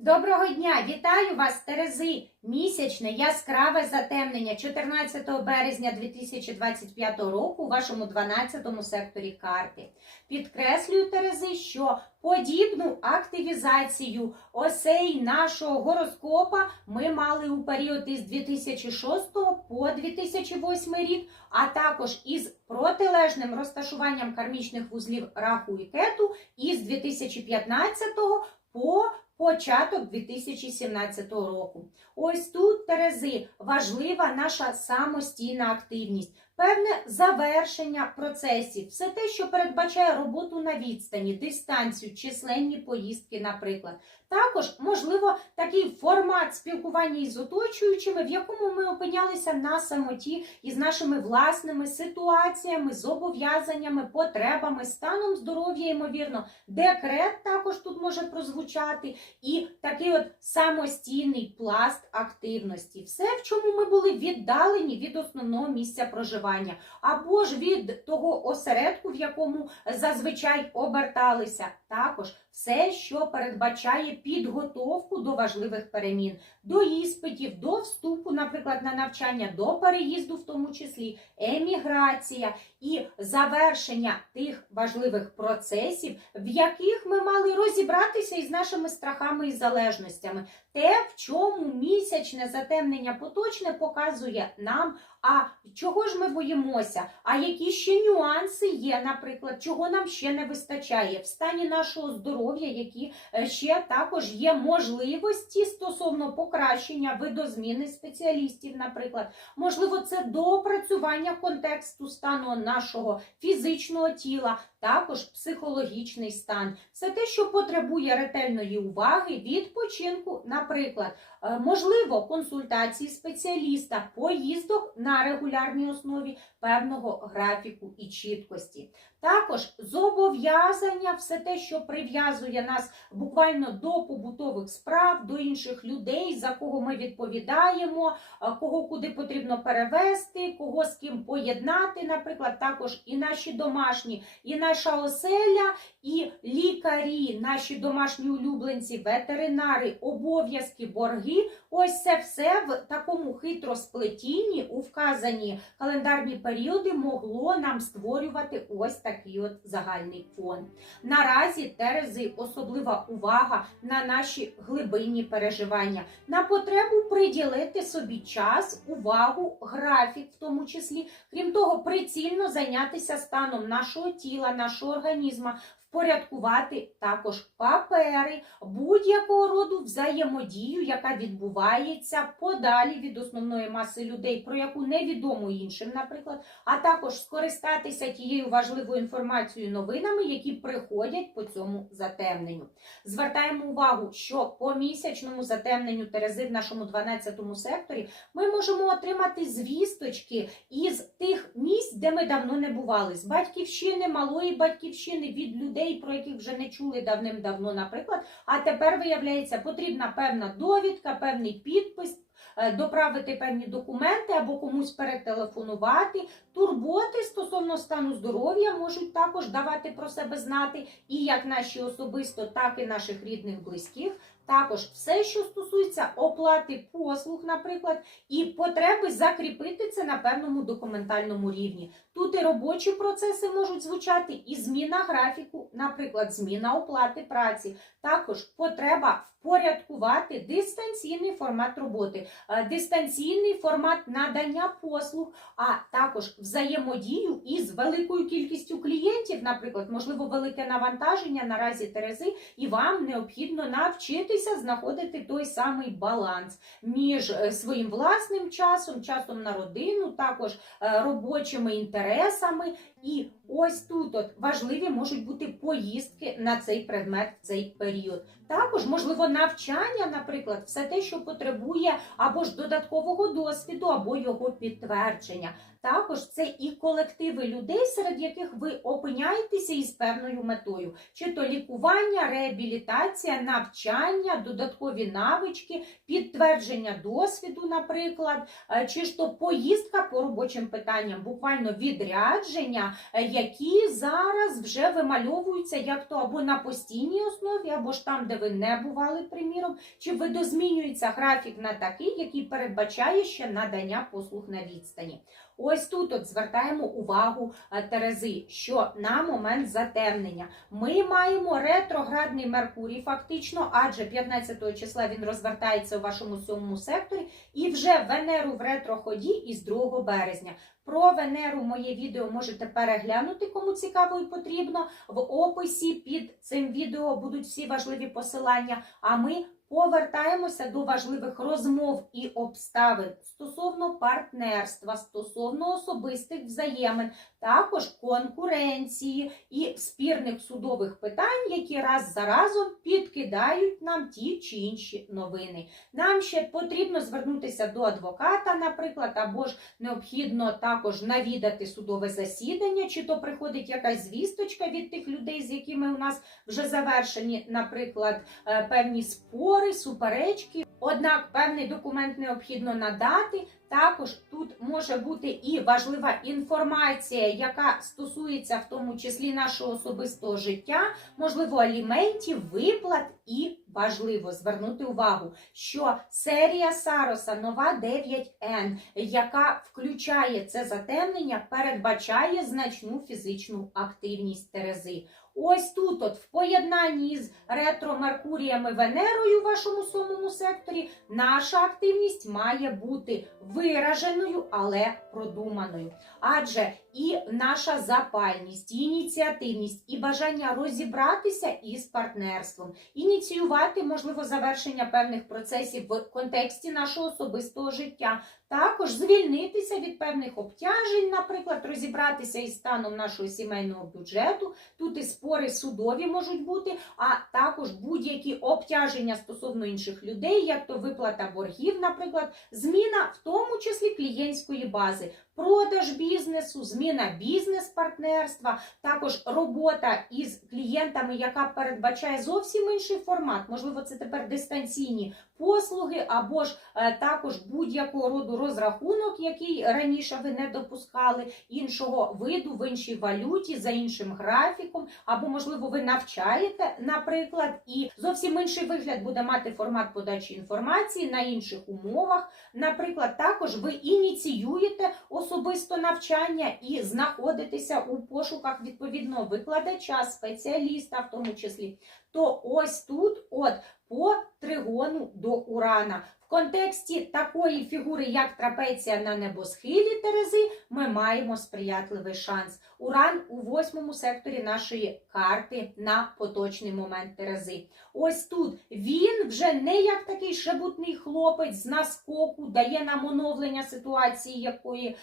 Доброго дня! Вітаю вас, Терези! Місячне яскраве затемнення 14 березня 2025 року у вашому 12 секторі карти. Підкреслюю, Терези, що подібну активізацію осей нашого гороскопа ми мали у період із 2006 по 2008 рік, а також із протилежним розташуванням кармічних вузлів раху і кету із 2015 по початок 2017 року. Ось тут, Терези, важлива наша самостійна активність, певне завершення процесів, все те, що передбачає роботу на відстані, дистанцію, численні поїздки, наприклад. Також, можливо, такий формат спілкування із оточуючими, в якому ми опинялися на самоті із нашими власними ситуаціями, зобов'язаннями, потребами, станом здоров'я, ймовірно, декрет також тут може прозвучати, і такий от самостійний пласт активності. Все, в чому ми були віддалені від основного місця проживання, або ж від того осередку, в якому зазвичай оберталися. Також все, що передбачає підготовку до важливих перемін, до іспитів, до вступу, наприклад, на навчання, до переїзду, в тому числі еміграція і завершення тих важливих процесів, в яких ми мали розібратися із нашими страхами і залежностями. Те, в чому місячне затемнення поточне показує нам, а чого ж ми боїмося, а які ще нюанси є, наприклад, чого нам ще не вистачає в стані нашого здоров'я, які е, ще також є можливості стосовно покращення видозміни спеціалістів, наприклад. Можливо, це доопрацювання контексту стану нашого фізичного тіла, також психологічний стан. Все те, що потребує ретельної уваги, відпочинку, наприклад, Е, можливо, консультації спеціаліста, поїздок на регулярній основі певного графіку і чіткості. Також зобов'язання, все те, що прив'язує нас буквально до побутових справ, до інших людей, за кого ми відповідаємо, е, кого куди потрібно перевести, кого з ким поєднати, наприклад, також і наші домашні, і наша оселя, і лікарі, наші домашні улюбленці, ветеринари, обов'язки, борги. Ось це все в такому хитросплетінні у вказані календарні періоди могло нам створювати ось такий от загальний фон. Наразі Терези особлива увага на наші глибинні переживання, на потребу приділити собі час, увагу, графік, в тому числі, крім того, прицільно зайнятися станом нашого тіла, нашого організму, впорядкувати також папери, будь-якого роду взаємодію, яка відбувається подалі від основної маси людей, про яку невідомо іншим, наприклад, а також скористатися тією важливою інформацією, новинами, які приходять по цьому затемненню. Звертаємо увагу, що по місячному затемненню Терези в нашому 12 секторі ми можемо отримати звісточки із тих місць, де ми давно не бували, з батьківщини, малої батьківщини, від людей, про яких вже не чули давним-давно, наприклад. А тепер виявляється, потрібна певна довідка, певний підпис. е, Доправити певні документи або комусь перетелефонувати. Турботи стосовно стану здоров'я можуть також давати про себе знати, і як наші особисто, так і наших рідних близьких. Також все, що стосується оплати послуг, наприклад, і потреби закріпити це на певному документальному рівні. Тут і робочі процеси можуть звучати, і зміна графіку, наприклад, зміна оплати праці. Також потреба впорядкувати дистанційний формат роботи, е, дистанційний формат надання послуг, а також взаємодію із великою кількістю клієнтів, наприклад, можливо, велике навантаження наразі Терези, і вам необхідно навчитися знаходити той самий баланс між е, своїм власним часом, часом на родину, також е, робочими інтересами інтересами і ось тут от важливі можуть бути поїздки на цей предмет в цей період. Також, можливо, навчання, наприклад, все те, що потребує або ж додаткового досвіду, або його підтвердження. Також це і колективи людей, серед яких ви опиняєтеся із певною метою, чи то лікування, реабілітація, навчання, додаткові навички, підтвердження досвіду, наприклад, е, чи ж то поїздка по робочим питанням, буквально відрядження е, які зараз вже вимальовуються як то або на постійній основі, або ж там, де ви не бували, приміром, чи видозмінюється графік на такий, який передбачає ще надання послуг на відстані. Ось тут от звертаємо увагу е, Терези, що на момент затемнення ми маємо ретроградний Меркурій, фактично, адже 15 числа він розвертається у вашому сьомому секторі, і вже Венеру в ретроході із 2 березня. Про Венеру моє відео можете переглянути, кому цікаво і потрібно. В описі під цим відео будуть всі важливі посилання. А ми повертаємося до важливих розмов і обставин стосовно партнерства, стосовно особистих взаємин, також конкуренції і спірних судових питань, які раз за разом підкидають нам ті чи інші новини. Нам ще потрібно звернутися до адвоката, наприклад, або ж необхідно також навідати судове засідання, чи то приходить якась звісточка від тих людей, з якими у нас вже завершені, наприклад, е, певні спори, суперечки. Однак певний документ необхідно надати. Також тут може бути і важлива інформація, яка стосується в тому числі нашого особистого життя, можливо, аліментів, виплат, і важливо звернути увагу, що серія Сароса нова 9N, яка включає це затемнення, передбачає значну фізичну активність Терези. Ось тут, от в поєднанні з ретро-Меркуріями Венерою в вашому сьомому секторі, наша активність має бути вираженою, але продуманою. Адже і наша запальність, і ініціативність, і бажання розібратися із партнерством, ініціювати можливо завершення певних процесів в контексті нашого особистого життя. Також звільнитися від певних обтяжень, наприклад, розібратися із станом нашого сімейного бюджету. Тут і спори судові можуть бути, а також будь-які обтяження стосовно інших людей, як то виплата боргів, наприклад, зміна в тому числі клієнтської бази, продаж бізнесу, зміна бізнес-партнерства, також робота із клієнтами, яка передбачає зовсім інший формат. Можливо, це тепер дистанційні послуги, або ж е, також будь-якого роду розрахунок, який раніше ви не допускали, іншого виду в іншій валюті, за іншим графіком, або, можливо, ви навчаєте, наприклад, і зовсім інший вигляд буде мати формат подачі інформації на інших умовах. Наприклад, також ви ініціюєте особисто навчання і знаходитеся у пошуках відповідного викладача, спеціаліста, в тому числі. То ось тут, от по тригону до Урана. В контексті такої фігури, як трапеція на небосхилі Терези, ми маємо сприятливий шанс. Уран у восьмому секторі нашої карти на поточний момент Терези. Ось тут він вже не як такий шебутний хлопець з наскоку дає нам оновлення ситуації, якої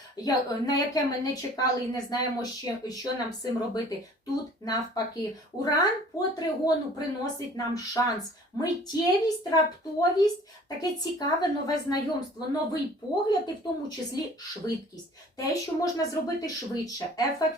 на яке ми не чекали і не знаємо, що, що нам з цим робити. Тут навпаки, уран по тригону приносить нам шанс, миттєвість, раптовість, таке цікаве нове знайомство, новий погляд, і в тому числі швидкість. Те, що можна зробити швидше,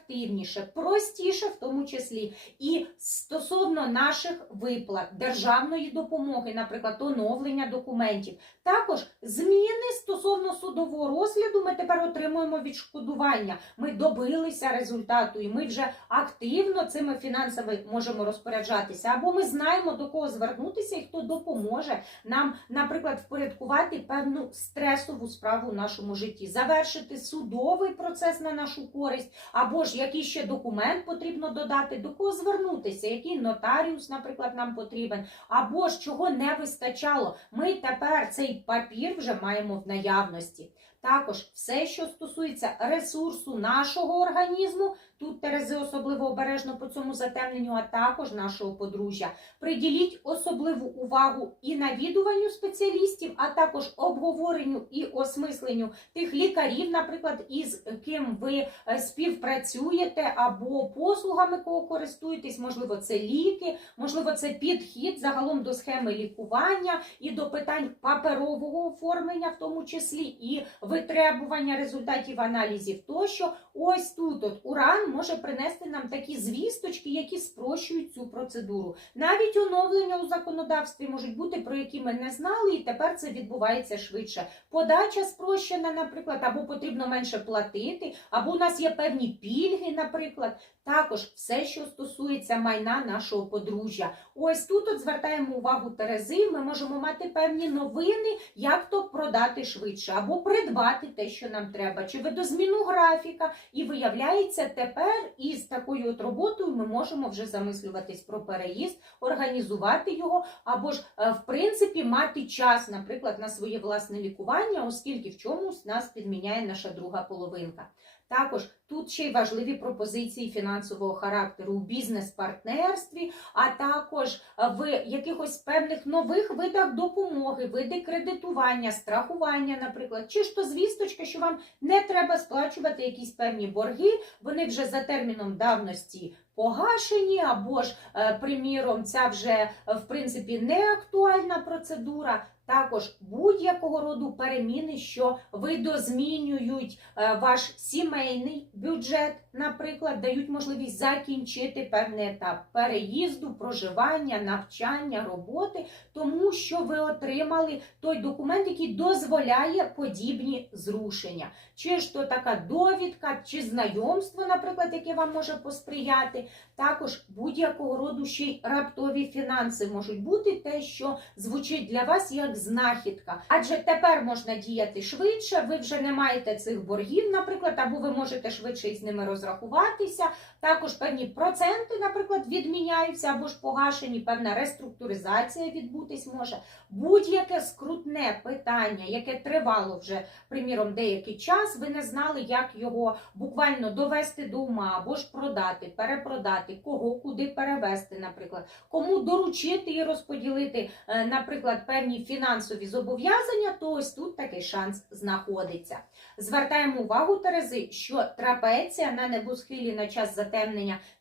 ефективніше, простіше, в тому числі. І стосовно наших виплат, державної допомоги, наприклад, оновлення документів, також зміни стосовно судового розгляду, ми тепер отримуємо відшкодування. Ми добилися результату, і ми вже активно цими фінансами можемо розпоряджатися. Або ми знаємо до кого звернутися і хто допоможе нам, наприклад, впорядкувати певну стресову справу в нашому житті, завершити судовий процес на нашу користь, або ж який ще документ потрібно додати, до кого звернутися, який нотаріус, наприклад, нам потрібен, або ж чого не вистачало. Ми тепер цей папір вже маємо в наявності. Також все, що стосується ресурсу нашого організму, тут Терези особливо обережно по цьому затемненню, а також нашого подружжя. Приділіть особливу увагу і навідуванню спеціалістів, а також обговоренню і осмисленню тих лікарів, наприклад, із ким ви е, співпрацюєте, або послугами, кого користуєтесь, можливо, це ліки, можливо, це підхід загалом до схеми лікування і до питань паперового оформлення, в тому числі і витребування результатів аналізів. Тощо ось тут от уран може принести нам такі звісточки, які спрощують цю процедуру. Навіть оновлення у законодавстві можуть бути, про які ми не знали, і тепер це відбувається швидше. Подача спрощена, наприклад, або потрібно менше платити, або у нас є певні пільги, наприклад. Також все, що стосується майна нашого подружжя. Ось тут от звертаємо увагу Терези. Ми можемо мати певні новини, як то продати швидше, або придбати те, що нам треба, чи видозміну графіка. І виявляється, тепер із такою от роботою ми можемо вже замислюватись про переїзд, організувати його, або ж е, в принципі мати час, наприклад, на своє власне лікування, оскільки в чомусь нас підміняє наша друга половинка. Також тут ще й важливі пропозиції фінансового характеру у бізнес-партнерстві, а також е, в якихось певних нових видах допомоги, види кредитування, страхування, наприклад, чи ж то звісточка, що вам не треба сплачувати якісь певні борги, вони вже за терміном давності. Погашені, або ж, е, приміром, ця вже е, в принципі не актуальна процедура. Також будь-якого роду переміни, що видозмінюють е, ваш сімейний бюджет, наприклад, дають можливість закінчити певний етап переїзду, проживання, навчання, роботи, тому що ви отримали той документ, який дозволяє подібні зрушення. Чи ж то така довідка, чи знайомство, наприклад, яке вам може посприяти. Також будь-якого роду ще й раптові фінанси можуть бути те, що звучить для вас як знахідка. Адже тепер можна діяти швидше, ви вже не маєте цих боргів, наприклад, або ви можете швидше із ними розрахуватися. Також певні проценти, наприклад, відміняються або ж погашені, певна реструктуризація відбутись може. Будь-яке скрутне питання, яке тривало вже, приміром, деякий час, ви не знали, як його буквально довести до ума, або ж продати, перепродати, кого куди перевести, наприклад, кому доручити і розподілити, е, наприклад, певні фінансові зобов'язання, то ось тут такий шанс знаходиться. Звертаємо увагу, Терези, що трапеція на небосхилі на час затемнення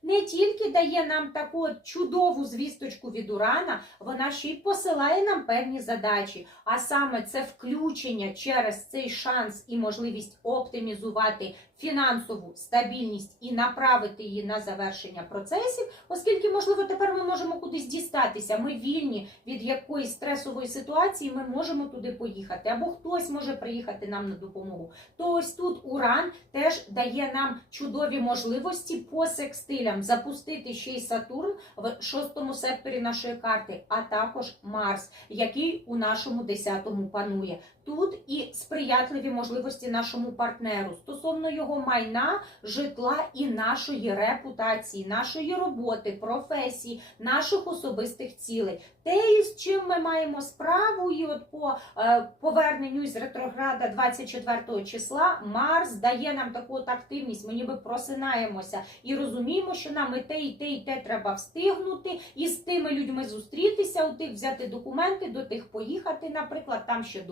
не тільки дає нам таку чудову звісточку від Урана, вона ще й посилає нам певні задачі. А саме це включення через цей шанс і можливість оптимізувати фінансову стабільність і направити її на завершення процесів, оскільки, можливо, тепер ми можемо кудись дістатися. Ми вільні від якоїсь стресової ситуації, ми можемо туди поїхати, або хтось може приїхати нам на допомогу. То ось тут Уран теж дає нам чудові можливості по секстилям запустити ще й Сатурн в шостому секторі нашої карти, а також Марс, який у нашому десятому панує. Тут і сприятливі можливості нашому партнеру стосовно його майна, житла і нашої репутації, нашої роботи, професії, наших особистих цілей. Те, із чим ми маємо справу, і от по е, поверненню із ретрограда 24 числа Марс дає нам таку от активність. Ми ніби просинаємося і розуміємо, що нам і те, і те, і те треба встигнути, і з тими людьми зустрітися, у тих взяти документи, до тих поїхати, наприклад, там ще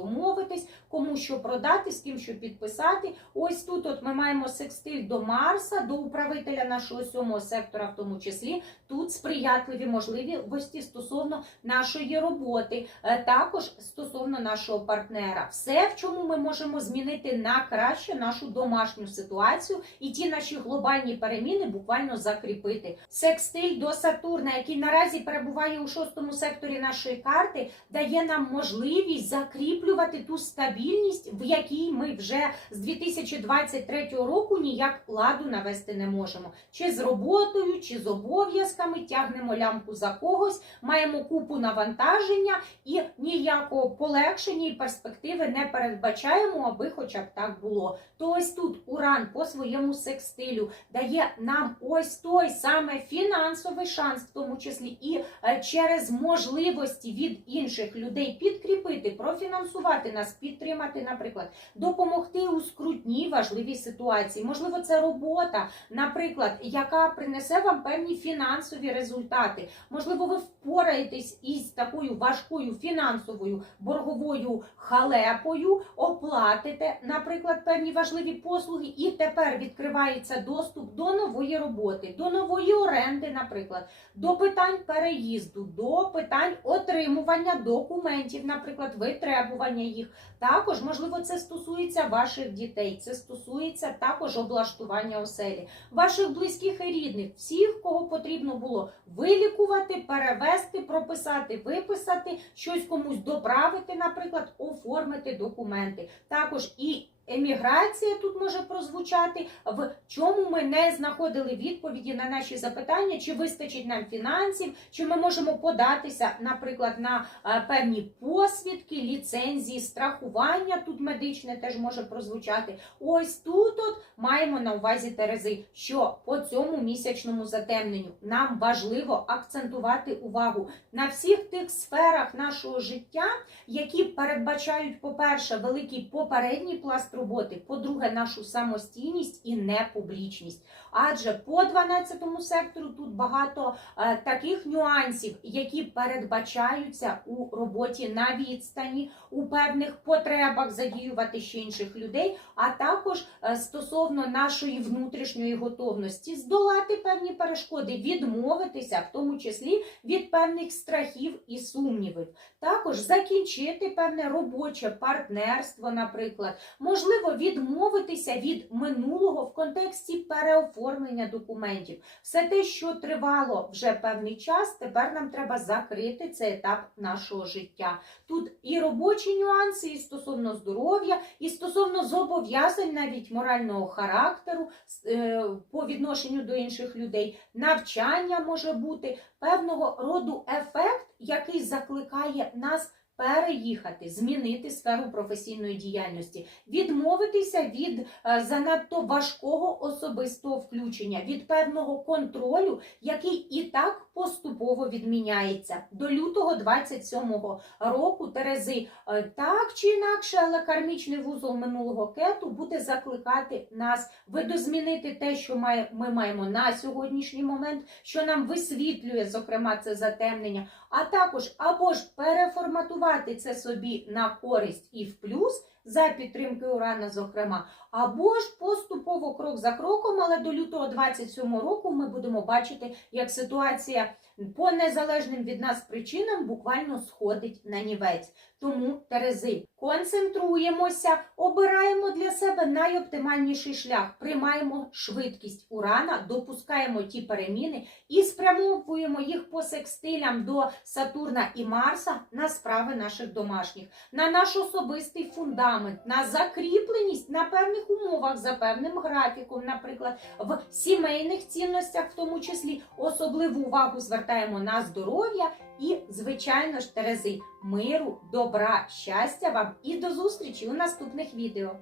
домовитись, кому що продати, з ким що підписати. Ось тут от ми маємо секстиль до Марса, до управителя нашого сьомого сектора, в тому числі. Тут сприятливі можливості стосовно нашої роботи, е, також стосовно нашого партнера. Все, в чому ми можемо змінити на краще нашу домашню ситуацію і ті наші глобальні переміни буквально закріпити. Секстиль до Сатурна, який наразі перебуває у шостому секторі нашої карти, дає нам можливість закріплювати ту стабільність, в якій ми вже з 2023 року ніяк ладу навести не можемо. Чи з роботою, чи з обов'язками тягнемо лямку за когось, маємо купу навантаження і ніякого полегшення і перспективи не передбачаємо, аби хоча б так було. То ось тут Уран по своєму секстилю дає нам ось той саме фінансовий шанс, в тому числі і е, через можливості від інших людей підкріпити, профінансувати нас, підтримати, наприклад, допомогти у скрутній важливій ситуації. Можливо, це робота, наприклад, яка принесе вам певні фінансові результати. Можливо, ви впораєтесь із такою важкою фінансовою борговою халепою, оплатите, наприклад, певні важливі послуги, і тепер відкривається доступ до нової роботи, до нової оренди, наприклад, до питань переїзду, до питань отримування документів, наприклад, витребування їх, Також, можливо, це стосується ваших дітей, це стосується також облаштування оселі, ваших близьких і рідних, всіх, кого потрібно було вилікувати, перевести, прописати, виписати, щось комусь доправити, наприклад, оформити документи. Також і Еміграція тут може прозвучати, в чому ми не знаходили відповіді на наші запитання, чи вистачить нам фінансів, чи ми можемо податися, наприклад, на е, певні посвідки, ліцензії, страхування. Тут медичне теж може прозвучати. Ось тут от маємо на увазі Терези, що по цьому місячному затемненню нам важливо акцентувати увагу на всіх тих сферах нашого життя, які передбачають, по-перше, великий попередній пласт роботи, по-друге, нашу самостійність і непублічність. Адже по 12 сектору тут багато е, таких нюансів, які передбачаються у роботі на відстані, у певних потребах задіювати ще інших людей, а також е, стосовно нашої внутрішньої готовності здолати певні перешкоди, відмовитися, в тому числі від певних страхів і сумнівів. Також закінчити певне робоче партнерство, наприклад, можливо, відмовитися від минулого в контексті переоформлення документів. Все те, що тривало вже певний час, тепер нам треба закрити цей етап нашого життя. Тут і робочі нюанси, і стосовно здоров'я, і стосовно зобов'язань навіть морального характеру е, по відношенню до інших людей, навчання може бути певного роду ефект, який закликає нас. Переїхати, змінити сферу професійної діяльності, відмовитися від е, занадто важкого особистого включення, від певного контролю, який і так поступово відміняється. До лютого 27-го року Терези е, так чи інакше, але кармічний вузол минулого кету буде закликати нас видозмінити те, що ми маємо на сьогоднішній момент, що нам висвітлює, зокрема, це затемнення, а також або ж переформатувати це собі на користь і в плюс. За підтримки Урана, зокрема, або ж поступово крок за кроком, але до лютого 27 року ми будемо бачити, як ситуація по незалежним від нас причинам буквально сходить на нівець. Тому, Терези, концентруємося, обираємо для себе найоптимальніший шлях, приймаємо швидкість урана, допускаємо ті переміни і спрямовуємо їх по секстилям до Сатурна і Марса на справи наших домашніх, на наш особистий фундамент, на закріпленість на певних умовах, за певним графіком, наприклад, в сімейних цінностях, в тому числі особливу увагу звертаємо на здоров'я і, звичайно ж, Терези, миру, добра, щастя вам і до зустрічі у наступних відео.